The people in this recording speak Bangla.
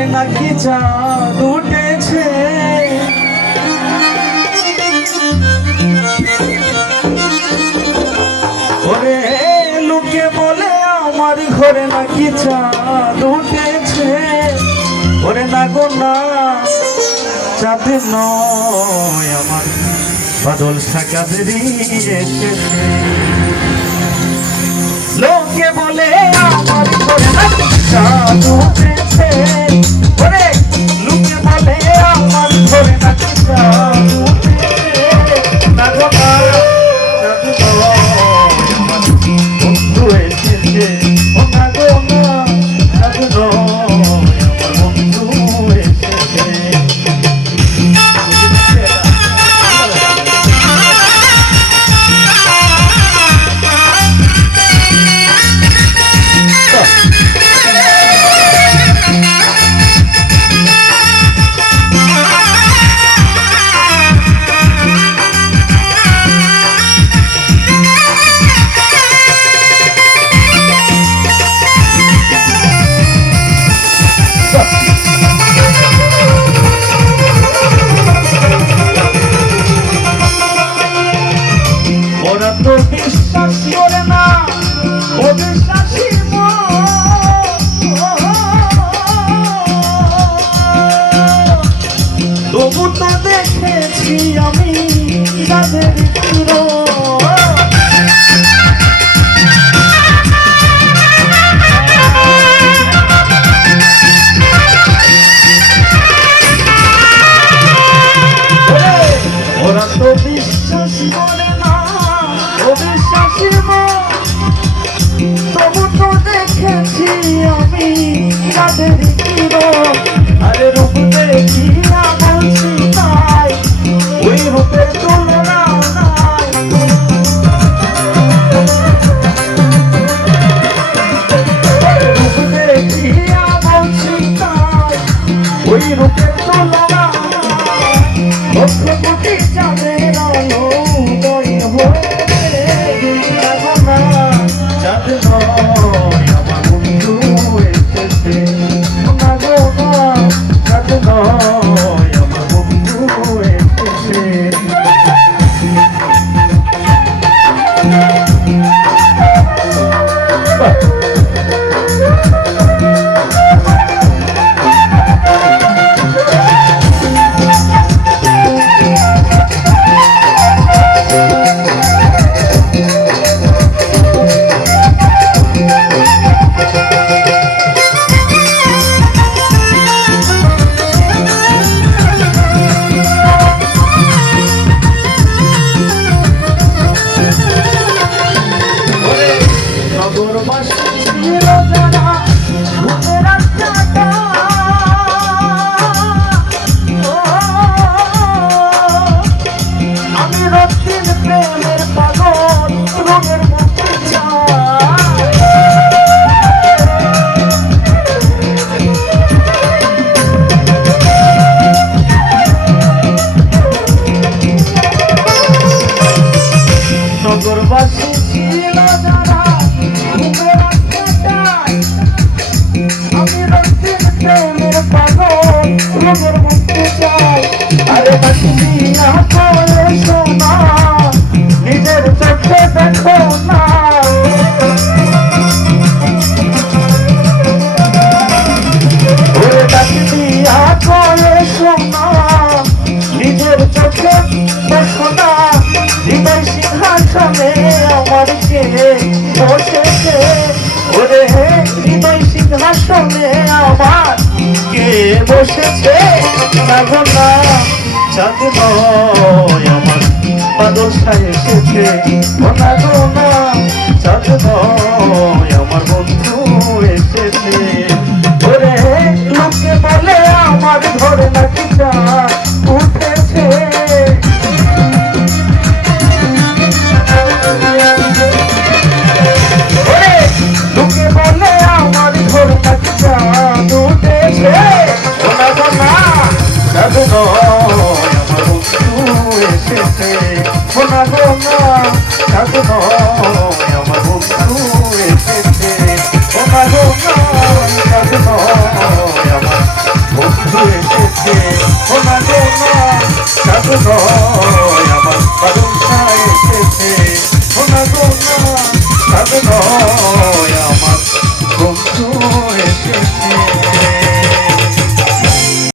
ঘরে নাকি চাঁদ উঠেছে, ওরে লোকে বলে আমার ঘরে নাকি চাঁদ উঠেছে, ওরে না গো না চাঁদ নয় আমার বাদল সাকাদেরই এসেছে। লোকে বলে আমার ঘরে নাকি চাঁদ উঠেছে, ওরে লোকে বলে আমার ঘরে নাকি চাঁদ উঠেছে, না গো না চাঁদ নয় আমার বন্ধু এসেছে, ও না গো না চাঁদ নয় আমার বন্ধু এসেছে। ওরা তো বিশ্বাস করে না, ও বিশ্বাসী তবু তো দেখেছি আমি তাদের ওরা তো বিশ্বাস করে না, অবিশ্বাসী তবু তো দেখেছি আমি তাদের আরে রূপ দেখি বলছি তাই, ওই রূপের তুলনা নাই, রূপ দেখি বলছি তাই, ওই রূপের তুলনা লক্ষ কোটি চাঁদের আলো উদয় হয়ে, চাঁদ নয় আমার বন্ধু এসেছে, না গো না চাঁদ নয় আমার বন্ধু এসেছে। নগরবাসী ছিল যারা আমি রক্তিম প্রেমের পাগল রোগের মুক্তি চাই, আরে বাসিয়া করে শোনা নিজের চোখে দেখো না, ওরে বাসিয়া করে শোনা নিজের চোখে দেখো না, হৃদয় সিংহাসনে আমার কে বসেছে, ওরে হৃদয় সিংহাসনে আমার কে বসেছে, না গো না চাঁদ নয় আমার বাদশা এসেছে, ও না গো না চাঁদ নয় আমার বন্ধু এসেছে, ওরে লোকে বলে আমার ঘরে নাকি চাঁদ উঠেছে, লোকে বলে আমার ঘরে নাকি চাঁদ উঠেছে, ও না গো না চাঁদ নয় আমার বন্ধু এসেছে, ও না গো না চাঁদ নয় আমার বন্ধু এসেছে, ও না গো না চাঁদ নয় আমার ও না গো না, সাধু নয় আমার বাদশাহ